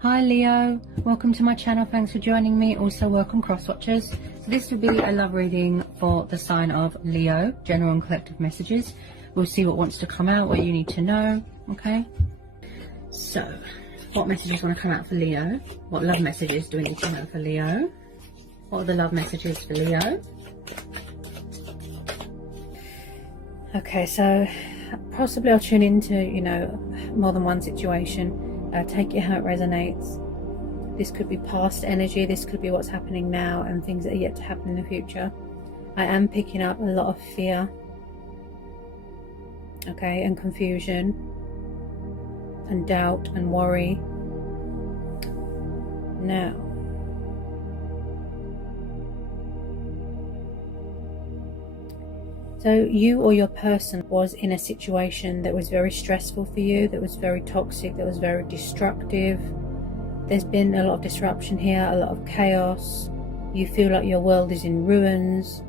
Hi Leo, welcome to my channel. Thanks for joining me. Also welcome cross watchers. So this will be a love reading for the sign of Leo, general and collective messages. We'll see what wants to come out, what you need to know. Okay, so what messages want to come out for Leo? What love messages do we need to know for Leo? What are the love messages for Leo? Okay, so possibly I'll tune into, more than one situation. Take it how it resonates. This could be past energy, this could be what's happening now and things that are yet to happen in the future. I am picking up a lot of fear, okay, and confusion and doubt and worry. Now, so you or your person was in a situation that was very stressful for you, that was very toxic, that was very destructive. There's been a lot of disruption here, a lot of chaos. You feel like your world is in ruins.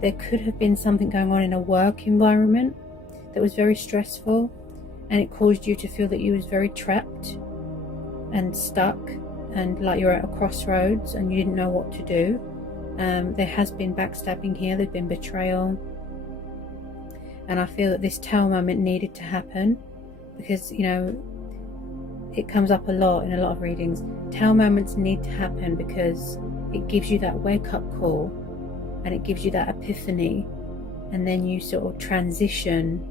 There could have been something going on in a work environment that was very stressful, and it caused you to feel that you was very trapped and stuck and like you're at a crossroads and you didn't know what to do. There has been backstabbing here, there's been betrayal. And I feel that this tower moment needed to happen because, it comes up a lot in a lot of readings. Tower moments need to happen because it gives you that wake-up call and it gives you that epiphany, and then you sort of transition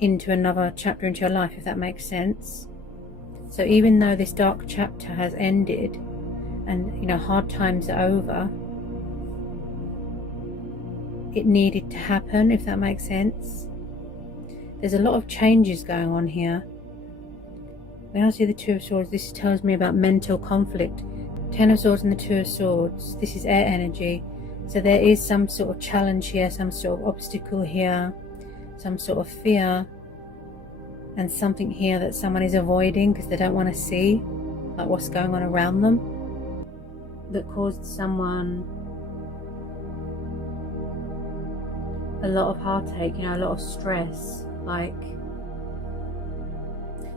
into another chapter into your life, if that makes sense. So even though this dark chapter has ended and, hard times are over, it needed to happen, if that makes sense. There's a lot of changes going on here. When I see the Two of Swords, this tells me about mental conflict. Ten of Swords and the Two of Swords, this is air energy. So there is some sort of challenge here, some sort of obstacle here, some sort of fear, and something here that someone is avoiding because they don't want to see like what's going on around them, that caused someone a lot of heartache, a lot of stress, like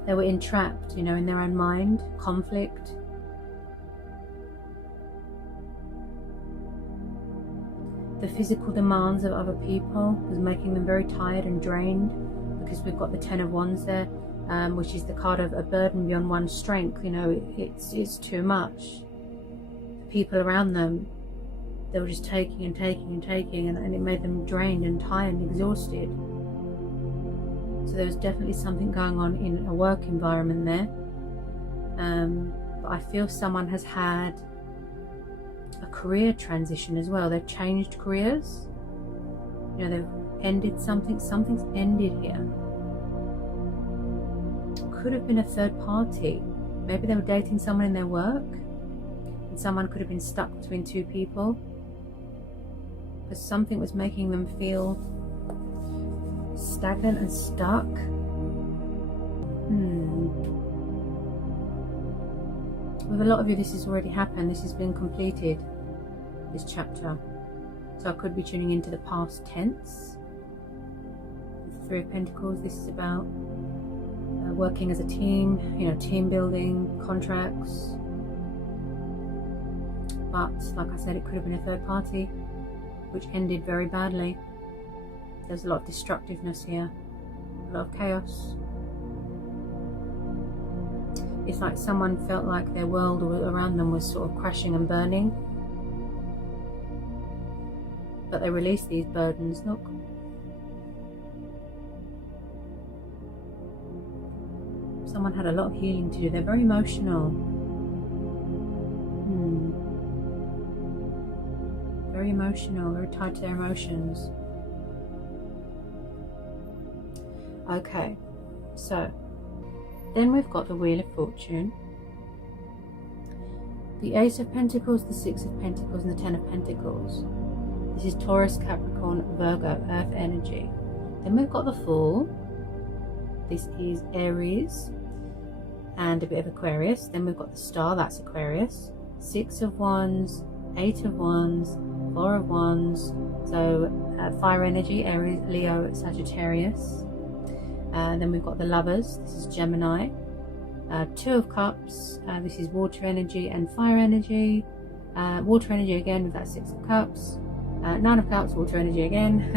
they were entrapped, in their own mind, conflict. The physical demands of other people was making them very tired and drained, because we've got the Ten of Wands there, which is the card of a burden beyond one's strength. It's too much. The people around them, they were just taking and taking and taking, and it made them drained and tired and exhausted. So there was definitely something going on in a work environment there. But I feel someone has had a career transition as well. They've changed careers. They've ended something. Something's ended here. Could have been a third party. Maybe they were dating someone in their work, and someone could have been stuck between two people. But something was making them feel stagnant and stuck. With a lot of you, this has already happened. This has been completed, this chapter. So I could be tuning into the past tense. The Three of Pentacles, this is about working as a team, team building, contracts. But like I said, it could have been a third party, which ended very badly. There's a lot of destructiveness here, a lot of chaos. It's like someone felt like their world around them was sort of crashing and burning, but they released these burdens. Look, someone had a lot of healing to do. They're very emotional. Very emotional, very tied to their emotions. Okay, so then we've got the Wheel of Fortune, the Ace of Pentacles, the Six of Pentacles, and the Ten of Pentacles. This is Taurus, Capricorn, Virgo, Earth energy. Then we've got the Fool. This is Aries and a bit of Aquarius. Then we've got the Star, that's Aquarius. Six of Wands, Eight of Wands, Four of Wands. So fire energy, Aries, Leo, Sagittarius. Then we've got the Lovers. This is Gemini. Two of Cups, this is water energy and fire energy. Water energy again with that Six of Cups. Nine of Cups, water energy again.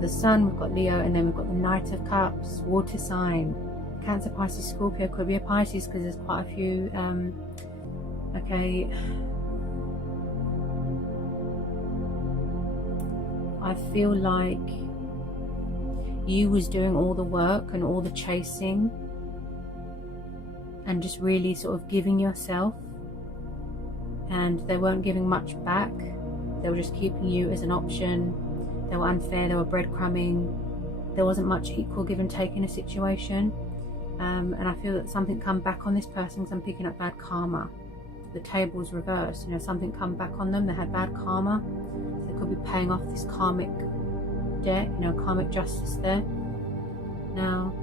The Sun, we've got Leo, and then we've got the Knight of Cups, water sign. Cancer, Pisces, Scorpio, could be a Pisces because there's quite a few. Okay. I feel like you was doing all the work and all the chasing and just really sort of giving yourself, and they weren't giving much back. They were just keeping you as an option. They were unfair, they were breadcrumbing. There wasn't much equal give and take in a situation. And I feel that something come back on this person because I'm picking up bad karma. The table's reversed, you know, something come back on them. They had bad karma. So they could be paying off this karmic debt, you know, karmic justice there. Now,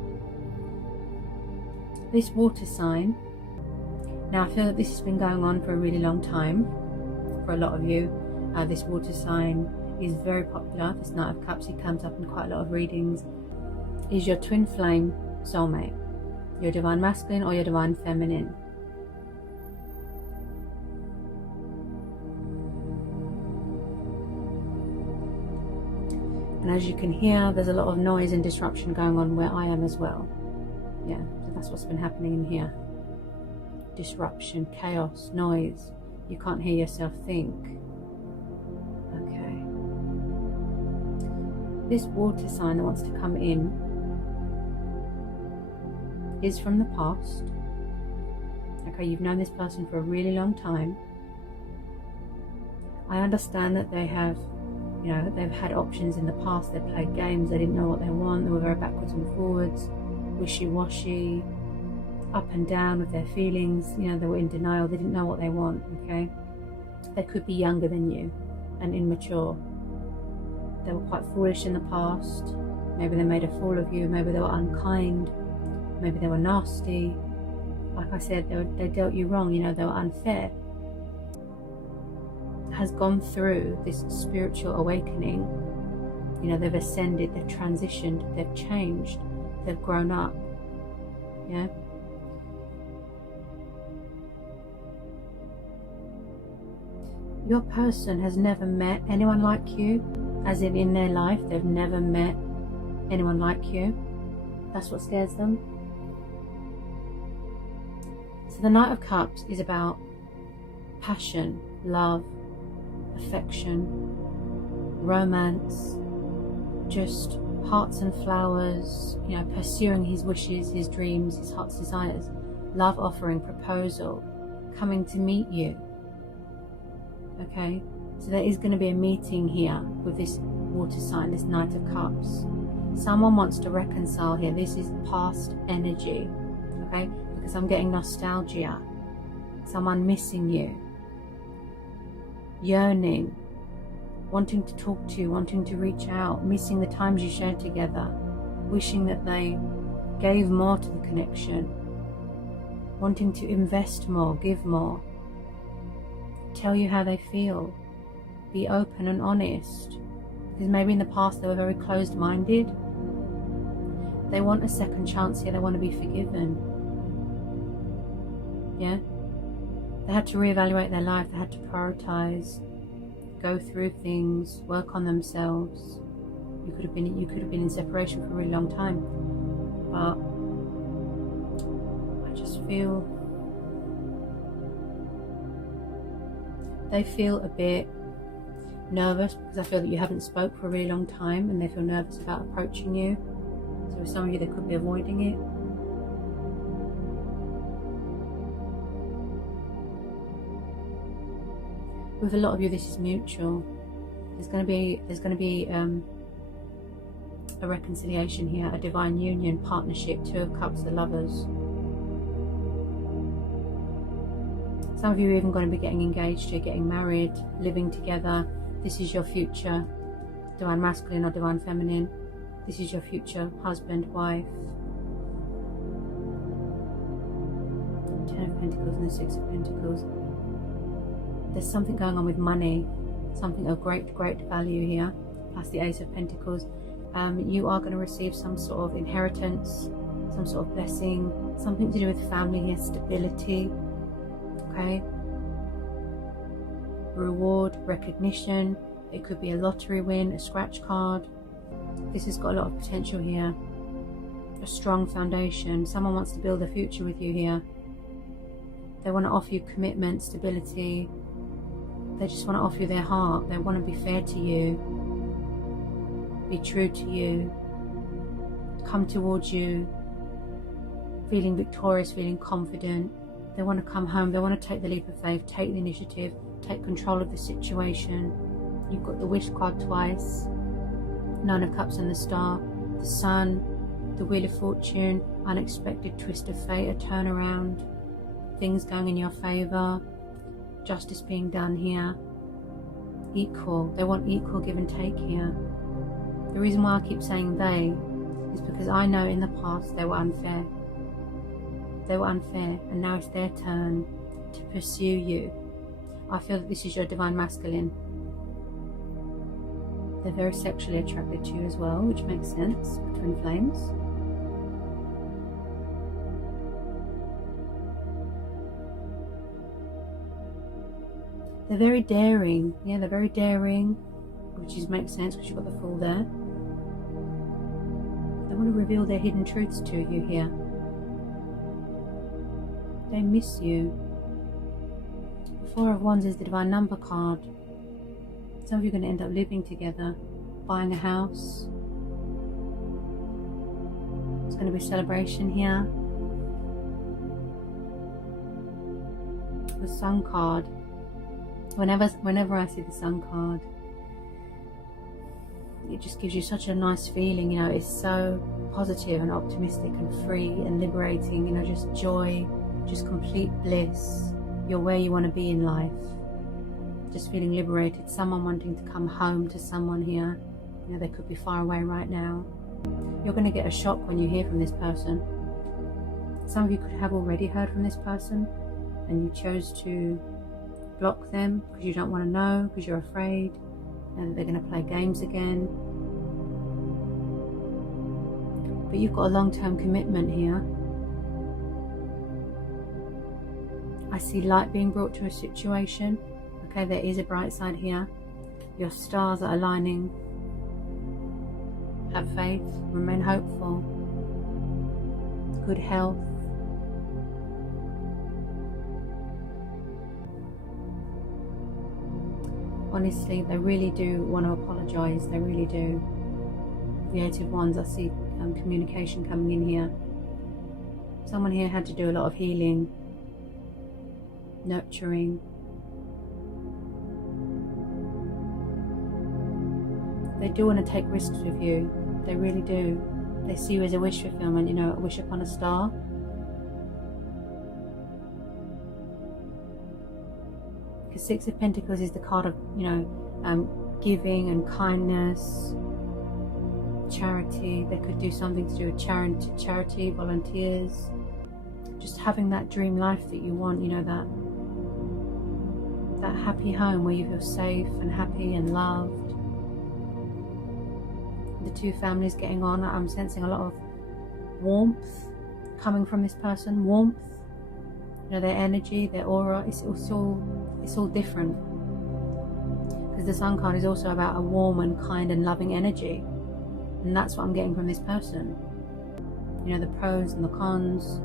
this water sign, now I feel that this has been going on for a really long time for a lot of you. This water sign is very popular. This Knight of Cups, he comes up in quite a lot of readings, is your twin flame soulmate, your divine masculine or your divine feminine. And as you can hear, there's a lot of noise and disruption going on where I am as well. Yeah, so that's what's been happening in here. Disruption, chaos, noise. You can't hear yourself think. Okay. This water sign that wants to come in is from the past. Okay, you've known this person for a really long time. I understand that they have, you know, they've had options in the past. They played games, they didn't know what they want, they were very backwards and forwards, wishy-washy, up and down with their feelings, you know, they were in denial, they didn't know what they want, okay? They could be younger than you and immature. They were quite foolish in the past. Maybe they made a fool of you, maybe they were unkind, maybe they were nasty. Like I said, they dealt you wrong, you know, they were unfair. Has gone through this spiritual awakening. You know, they've ascended, they've transitioned, they've changed, they've grown up. Yeah. Your person has never met anyone like you, as in their life, they've never met anyone like you. That's what scares them. So the Knight of Cups is about passion, love, affection, romance, just hearts and flowers, you know, pursuing his wishes, his dreams, his heart's desires, love offering, proposal, coming to meet you. Okay, so there is going to be a meeting here with this water sign, this Knight of Cups. Someone wants to reconcile here. This is past energy, okay, because I'm getting nostalgia, someone missing you, yearning, wanting to talk to you, wanting to reach out, missing the times you shared together, wishing that they gave more to the connection, wanting to invest more, give more, tell you how they feel, be open and honest, because maybe in the past they were very closed-minded. They want a second chance here, they want to be forgiven. Yeah? They had to reevaluate their life, they had to prioritize, go through things, work on themselves. You could have been in separation for a really long time. But I just feel they feel a bit nervous because I feel that you haven't spoke for a really long time and they feel nervous about approaching you. So for some of you they could be avoiding it. With a lot of you, this is mutual. There's going to be a reconciliation here, a divine union, partnership, Two of Cups, the Lovers. Some of you are even going to be getting engaged here, getting married, living together. This is your future, divine masculine or divine feminine. This is your future husband, wife. Ten of Pentacles and the Six of Pentacles. There's something going on with money, something of great value here, plus the Ace of Pentacles. You are going to receive some sort of inheritance, some sort of blessing, something to do with family here, stability, okay? Reward, recognition. It could be a lottery win, a scratch card. This has got a lot of potential here. A strong foundation. Someone wants to build a future with you here. They want to offer you commitment, stability. They just want to offer you their heart. They want to be fair to you, be true to you, come towards you feeling victorious, feeling confident. They want to come home. They want to take the leap of faith, take the initiative, take control of the situation. You've got the wish card twice, Nine of Cups and the Star, the Sun, the Wheel of Fortune, unexpected twist of fate, a turnaround, things going in your favor, justice being done here, equal. They want equal give and take here. The reason why I keep saying they is because I know in the past they were unfair. They were unfair, and now it's their turn to pursue you. I feel that this is your divine masculine. They're very sexually attracted to you as well, which makes sense, twin flames. They're very daring. Yeah, they're very daring, which makes sense because you've got the Fool there. They want to reveal their hidden truths to you here. They miss you. The Four of Wands is the divine number card. Some of you are going to end up living together, buying a house. There's going to be a celebration here. The Sun card. Whenever I see the Sun card, it just gives you such a nice feeling, you know. It's so positive and optimistic and free and liberating, you know, just joy, just complete bliss. You're where you want to be in life, just feeling liberated. Someone wanting to come home to someone here, you know, they could be far away right now. You're going to get a shock when you hear from this person. Some of you could have already heard from this person and you chose to block them because you don't want to know, because you're afraid that they're going to play games again. But you've got a long-term commitment here. I see light being brought to a situation. Okay, there is a bright side here. Your stars are aligning. Have faith, remain hopeful. Good health. Honestly, they really do want to apologize. They really do. The Eight of Wands, I see communication coming in here. Someone here had to do a lot of healing, nurturing. They do want to take risks with you. They really do. They see you as a wish fulfillment, you know, a wish upon a star. Because Six of Pentacles is the card of, you know, giving and kindness, charity. They could do something to do with charity, volunteers, just having that dream life that you want, you know, that happy home where you feel safe and happy and loved. The two families getting on. I'm sensing a lot of warmth coming from this person. Warmth, you know, their energy, their aura. It's all different. Because the Sun card is also about a warm and kind and loving energy, and that's what I'm getting from this person. You know, the pros and the cons.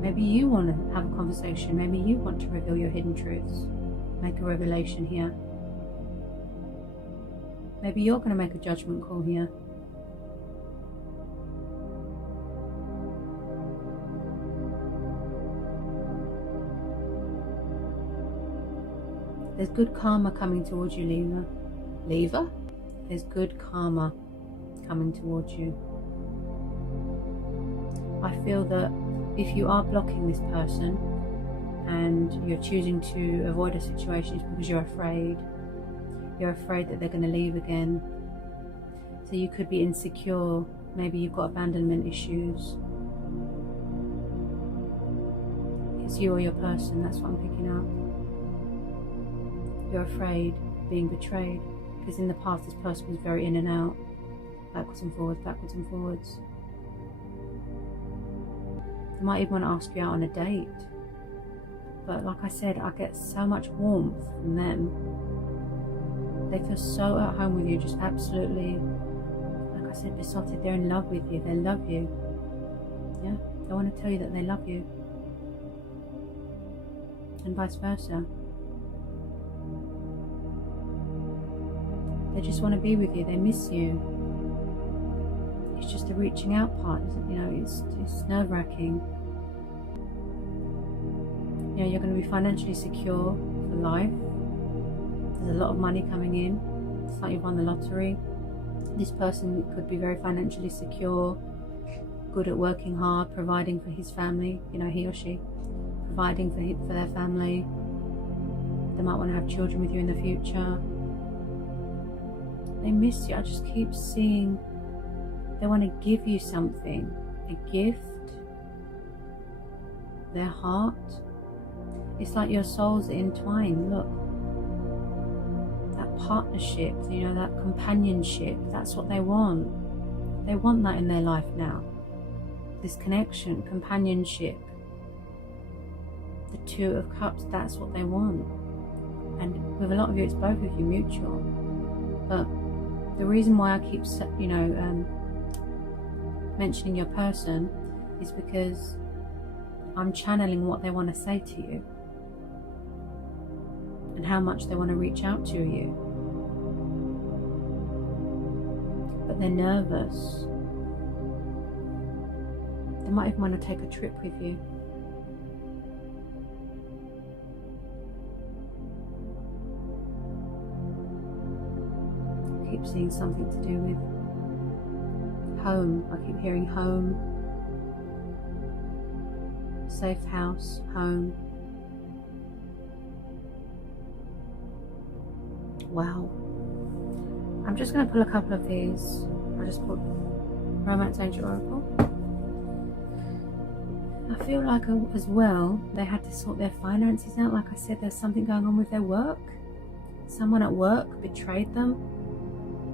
Maybe you want to have a conversation. Maybe you want to reveal your hidden truths. Make a revelation here. Maybe you're going to make a judgment call here. There's good karma coming towards you, Libra. Libra? There's good karma coming towards you. I feel that if you are blocking this person and you're choosing to avoid a situation, it's because you're afraid. You're afraid that they're going to leave again. So you could be insecure. Maybe you've got abandonment issues. It's you or your person, that's what I'm picking up. You're afraid of being betrayed, because in the past this person was very in and out, backwards and forwards, backwards and forwards. They might even want to ask you out on a date. But like I said, I get so much warmth from them. They feel so at home with you, just absolutely, like I said, besotted. They're in love with you. They love you. Yeah, they want to tell you that they love you. And vice versa. They just want to be with you. They miss you. It's just the reaching out part, you know, it's nerve-wracking. You know, you're going to be financially secure for life. There's a lot of money coming in. It's like you've won the lottery. This person could be very financially secure, good at working hard, providing for his family, you know, he or she, providing for their family. They might want to have children with you in the future. They miss you. I just keep seeing they want to give you something, a gift, their heart. It's like your souls are entwined. Look, that partnership, you know, that companionship, that's what they want. They want that in their life now. This connection, companionship. The Two of Cups, that's what they want. And with a lot of you, it's both of you mutual. But the reason why I keep, you know, mentioning your person is because I'm channeling what they want to say to you and how much they want to reach out to you. But they're nervous. They might even want to take a trip with you. I keep seeing something to do with home. I keep hearing home, safe house, home. Wow. I'm just going to pull a couple of these. I just put Romance Angel Oracle. I feel like as well, they had to sort their finances out. Like I said, there's something going on with their work. Someone at work betrayed them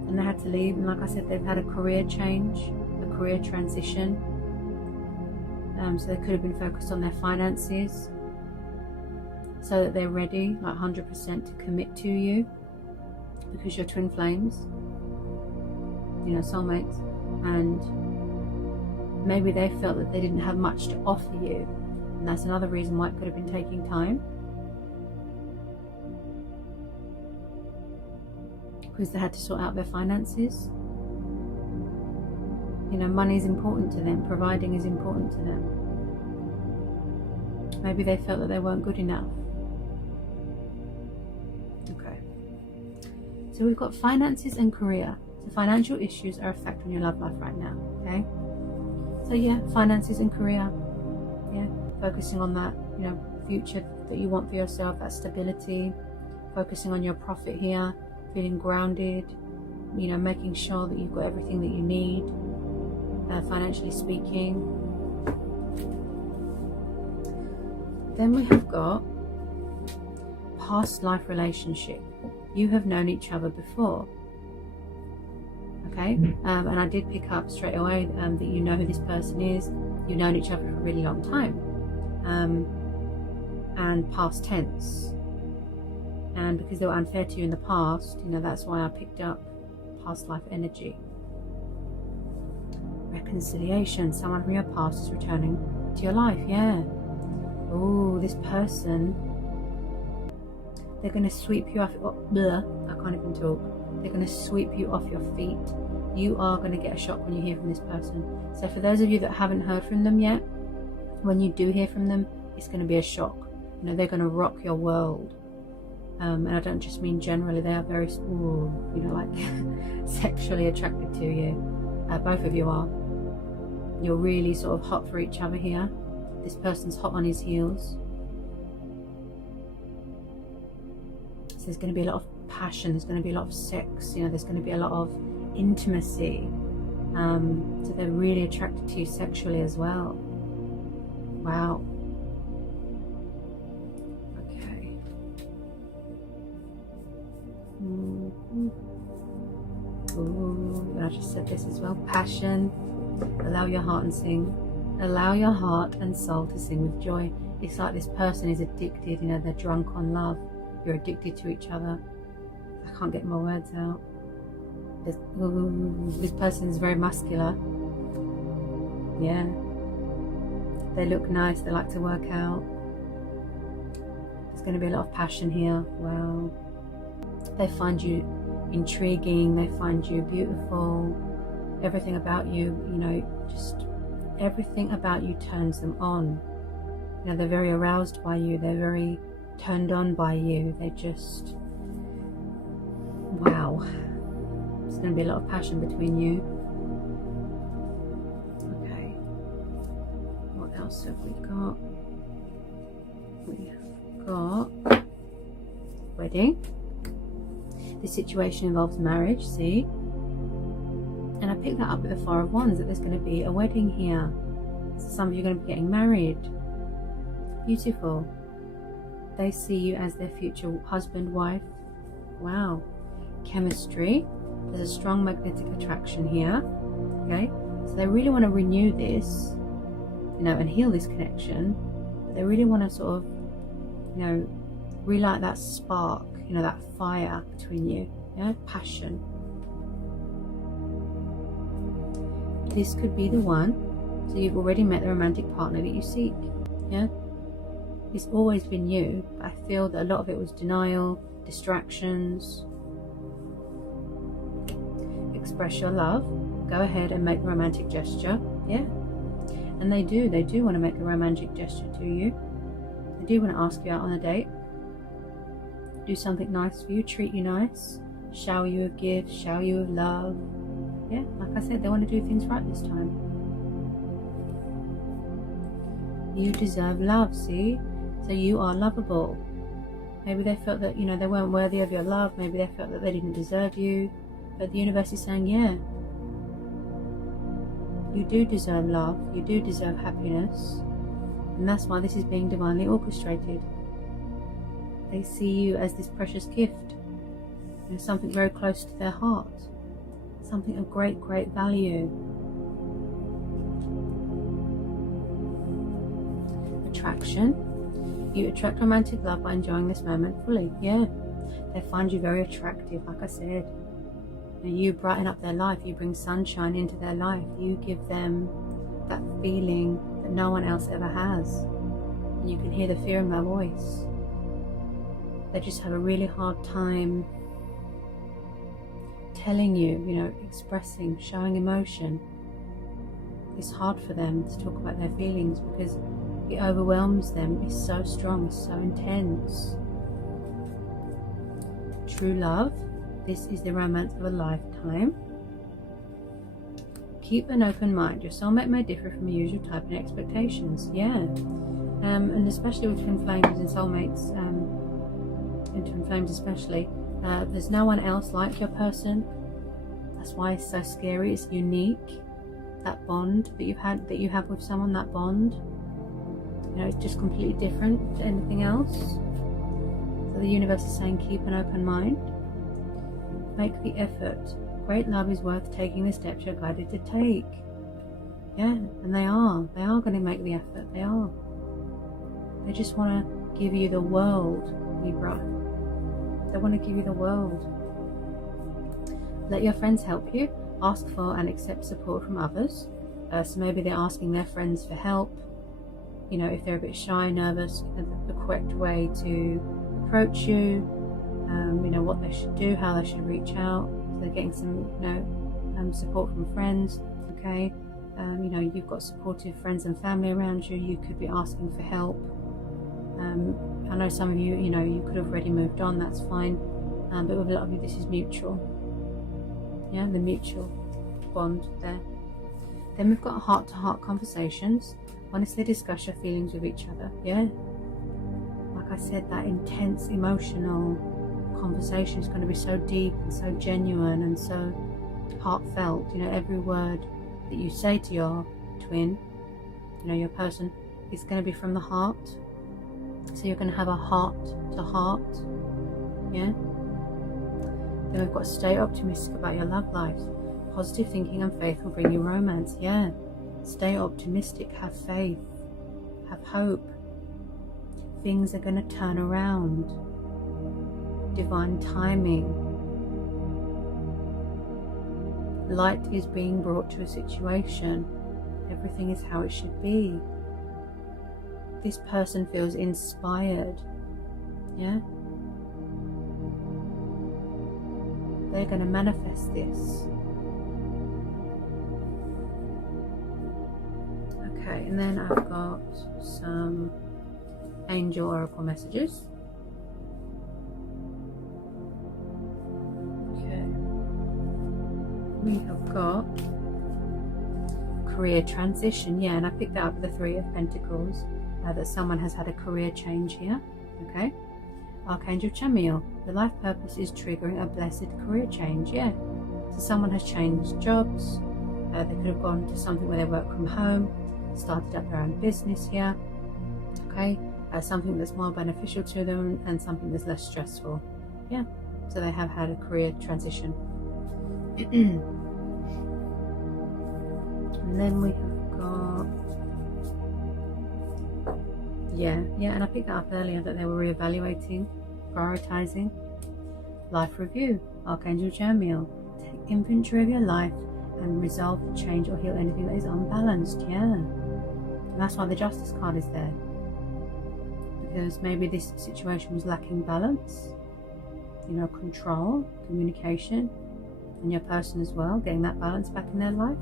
and they had to leave. And like I said, they've had a career change, a career transition. So they could have been focused on their finances so that they're ready, like 100% to commit to you, because you're twin flames, you know, soulmates. And maybe they felt that they didn't have much to offer you, and that's another reason why it could have been taking time, because they had to sort out their finances. You know, money is important to them, providing is important to them. Maybe they felt that they weren't good enough. Okay. So we've got finances and career. So financial issues are affecting your love life right now, okay? So yeah, finances and career. Yeah, focusing on that, you know, future that you want for yourself, that stability, focusing on your profit here, feeling grounded, you know, making sure that you've got everything that you need. Financially speaking. Then we have got past life relationship. You have known each other before, okay? And I did pick up straight away that you know who this person is. You've known each other for a really long time, and past tense. And because they were unfair to you in the past, you know, that's why I picked up past life energy. Reconciliation. Someone from your past is returning to your life. Yeah. Oh, this person, they're going to sweep you off. Oh, bleh, I can't even talk. They're going to sweep you off your feet. You are going to get a shock when you hear from this person. So for those of you that haven't heard from them yet, when you do hear from them, it's going to be a shock. You know, they're going to rock your world. And I don't just mean generally. They are very, you know, like sexually attracted to you. Both of you are. You're really sort of hot for each other here. This person's hot on his heels. So there's going to be a lot of passion. There's going to be a lot of sex. You know, there's going to be a lot of intimacy. So they're really attracted to you sexually as well. Wow. Okay. Ooh, I just said this as well. Passion. Allow your heart and sing. Allow your heart and soul to sing with joy. It's like this person is addicted, you know, they're drunk on love. You're addicted to each other. I can't get my words out. This person is very muscular. Yeah. They look nice, they like to work out. There's going to be a lot of passion here. Wow. They find you intriguing, they find you beautiful. Everything about you, you know, just everything about you turns them on. You know, they're very aroused by you, they're very turned on by you. They just, wow. There's going to be a lot of passion between you. Okay. What else have we got? We have got wedding. This situation involves marriage, see? And I picked that up with the Four of Wands, that there's going to be a wedding here. So some of you are going to be getting married. Beautiful. They see you as their future husband, wife. Wow. Chemistry. There's a strong magnetic attraction here. Okay. So they really want to renew this, you know, and heal this connection. But they really want to sort of, you know, relight that spark, you know, that fire between you. Yeah. Passion. This could be the one. So you've already met the romantic partner that you seek. Yeah. It's always been you, but I feel that a lot of it was denial, distractions. Express your love. Go ahead and make the romantic gesture. Yeah. And they do want to make a romantic gesture to you. They do want to ask you out on a date. Do something nice for you, treat you nice, shower you with gifts, shower you with love. Yeah, like I said, they want to do things right this time. You deserve love, see? So you are lovable. Maybe they felt that, you know, they weren't worthy of your love. Maybe they felt that they didn't deserve you. But the universe is saying, yeah, you do deserve love. You do deserve happiness. And that's why this is being divinely orchestrated. They see you as this precious gift. You know, something very close to their heart. Something of great, great value. Attraction. You attract romantic love by enjoying this moment fully. Yeah. They find you very attractive, like I said. You brighten up their life. You bring sunshine into their life. You give them that feeling that no one else ever has. And you can hear the fear in their voice. They just have a really hard time telling you, you know, expressing, showing emotion. It's hard for them to talk about their feelings because it overwhelms them. It's so strong, it's so intense. True love. This is the romance of a lifetime. Keep an open mind. Your soulmate may differ from your usual type and expectations. Yeah. And especially with twin flames and soulmates, and twin flames especially, there's no one else like your person. That's why it's so scary. It's unique. That bond that you have with someone, that bond, you know, it's just completely different to anything else. So the universe is saying, keep an open mind. Make the effort. Great love is worth taking the steps you're guided to take. Yeah, and they are going to make the effort. They are. They just want to give you the world, Libra. They want to give you the world. Let your friends help you. Ask for and accept support from others. So maybe they're asking their friends for help. You know, if they're a bit shy, nervous, the correct way to approach you. You know, what they should do, how they should reach out. So they're getting some, you know, support from friends. Okay. You know, you've got supportive friends and family around you. You could be asking for help. I know some of you, you know, you could have already moved on. That's fine. But with a lot of you, this is mutual. Yeah, the mutual bond there. Then we've got heart-to-heart conversations. Honestly discuss your feelings with each other. Yeah. Like I said, that intense emotional conversation is going to be so deep and so genuine and so heartfelt. You know, every word that you say to your twin, you know, your person, is going to be from the heart. So you're going to have a heart-to-heart. Yeah. Then we've got stay optimistic about your love life. Positive thinking and faith will bring you romance. Yeah. Stay optimistic, have faith, have hope. Things are going to turn around. Divine timing. Light is being brought to a situation. Everything is how it should be. This person feels inspired. Yeah? They're going to manifest this. Okay, and then I've got some angel oracle messages. Okay. We have got career transition. Yeah, and I picked that up with the Three of Pentacles. That someone has had a career change here. Okay. Archangel Chamuel. The life purpose is triggering a blessed career change. Yeah. So someone has changed jobs. They could have gone to something where they work from home, started up their own business here. Okay. Something that's more beneficial to them and something that's less stressful. Yeah. So they have had a career transition. And then we have got, and I picked that up earlier that they were reevaluating, prioritizing. Life review. Archangel Chamuel. Take inventory of your life and resolve to change or heal anything that is unbalanced. Yeah. And that's why the Justice card is there. Because maybe this situation was lacking balance, control, communication, and your person as well, getting that balance back in their life.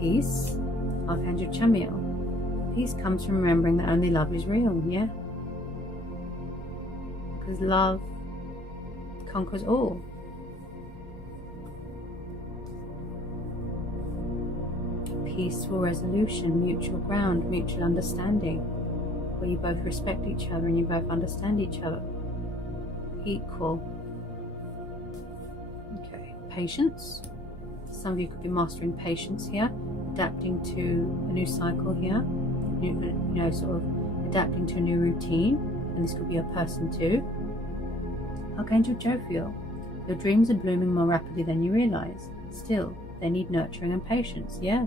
Peace. Archangel Chamuel. Peace comes from remembering that only love is real. Yeah. Because love conquers all. Peaceful resolution, mutual ground, mutual understanding, where you both respect each other and you both understand each other. Equal. Okay, patience. Some of you could be mastering patience here, adapting to a new cycle here, sort of adapting to a new routine, and this could be a person too. Archangel Jophiel. Your dreams are blooming more rapidly than you realize. Still, they need nurturing and patience. Yeah.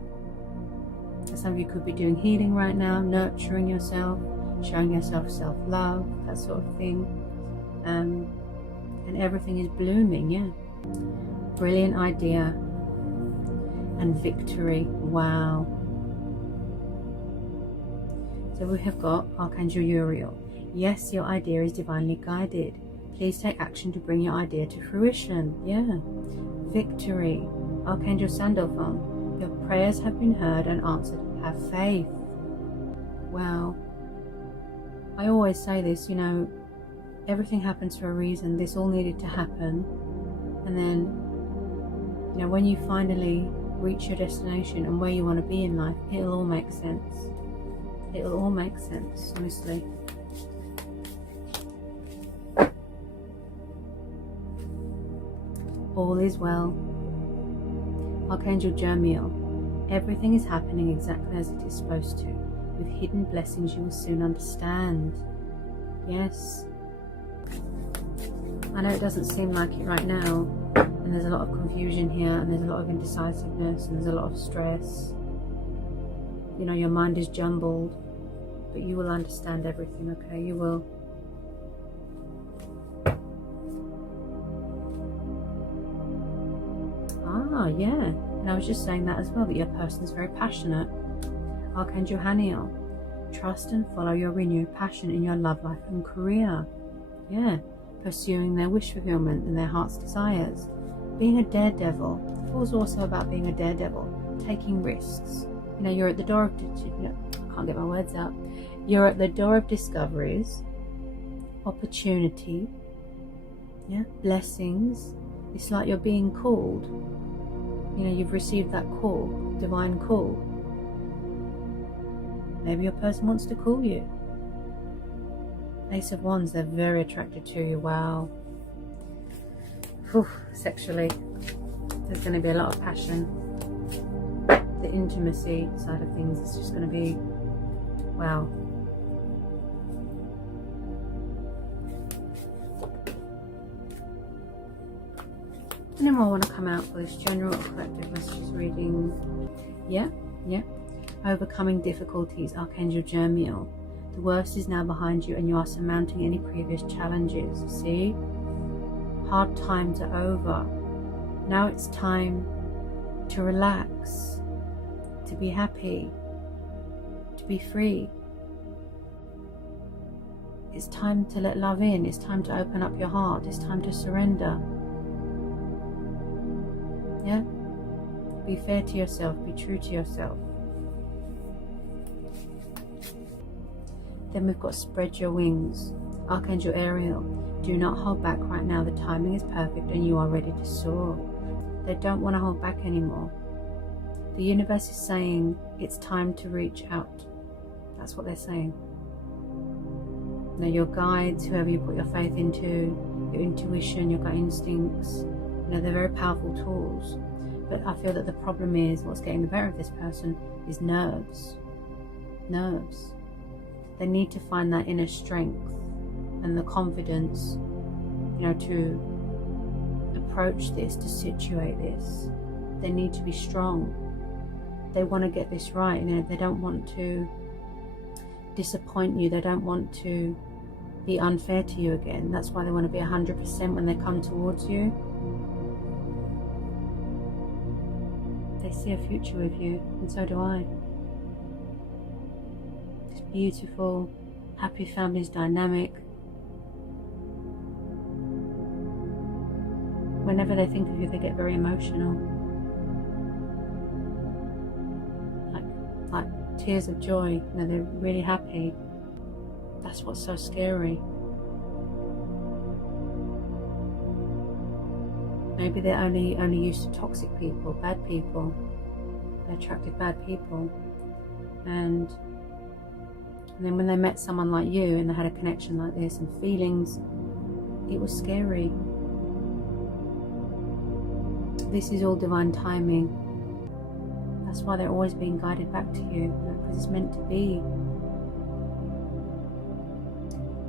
Some of you could be doing healing right now, nurturing yourself, showing yourself self-love, that sort of thing. And everything is blooming. Yeah. Brilliant idea. And victory. Wow. So we have got Archangel Uriel. Yes, your idea is divinely guided. Please take action to bring your idea to fruition. Yeah. Victory. Archangel Sandalphon. Your prayers have been heard and answered. Have faith. Wow. I always say this, everything happens for a reason. This all needed to happen. And then, when you finally reach your destination and where you want to be in life, it'll all make sense. It'll all make sense, honestly. All is well. Archangel Jermiel. Everything is happening exactly as it is supposed to. With hidden blessings you will soon understand. Yes. I know it doesn't seem like it right now. And there's a lot of confusion here, and there's a lot of indecisiveness, and there's a lot of stress. Your mind is jumbled, but you will understand everything, okay? You will. Yeah. And I was just saying that as well, that your person is very passionate. Archangel Haniel. Trust and follow your renewed passion in your love life and career. Yeah. Pursuing their wish fulfillment and their heart's desires. Being a daredevil. It was also about being a daredevil, taking risks. You're at the door of, I can't get my words out. You're at the door of discoveries, opportunity, yeah, blessings. It's like you're being called. You've received that call, divine call. Maybe your person wants to call you. Ace of Wands, they're very attracted to you. Wow. Whew, sexually, there's going to be a lot of passion. The intimacy side of things is just going to be, wow. Any more want to come out for this general collective messages reading? Yeah, Overcoming difficulties, Archangel Jeremiel. The worst is now behind you and you are surmounting any previous challenges. See? Hard times are over. Now it's time to relax, to be happy, to be free. It's time to let love in. It's time to open up your heart. It's time to surrender. Yeah? Be fair to yourself. Be true to yourself. Then we've got spread your wings. Archangel Ariel, do not hold back right now. The timing is perfect and you are ready to soar. They don't want to hold back anymore. The universe is saying it's time to reach out. That's what they're saying. Now your guides, whoever you put your faith into, your intuition, your gut instincts, they're very powerful tools. But I feel that the problem is, what's getting the better of this person is nerves. Nerves. They need to find that inner strength and the confidence, to approach this, to situate this. They need to be strong. They want to get this right. They don't want to disappoint you. They don't want to be unfair to you again. That's why they want to be 100% when they come towards you. They see a future with you, and so do I. This beautiful, happy family's dynamic. Whenever they think of you, they get very emotional. Like tears of joy. They're really happy. That's what's so scary. Maybe they're only used to toxic people, bad people. They attracted bad people. And then when they met someone like you and they had a connection like this and feelings, it was scary. This is all divine timing. That's why they're always being guided back to you, because it's meant to be.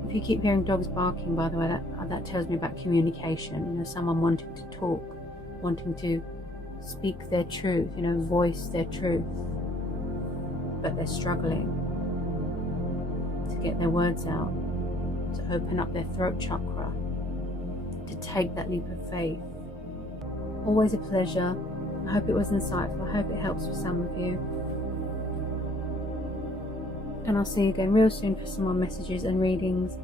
If you keep hearing dogs barking, by the way, that tells me about communication. Someone wanting to talk, wanting to speak their truth, voice their truth, but they're struggling to get their words out, to open up their throat chakra, to take that leap of faith. Always a pleasure. I hope it was insightful. I hope it helps for some of you. And I'll see you again real soon for some more messages and readings.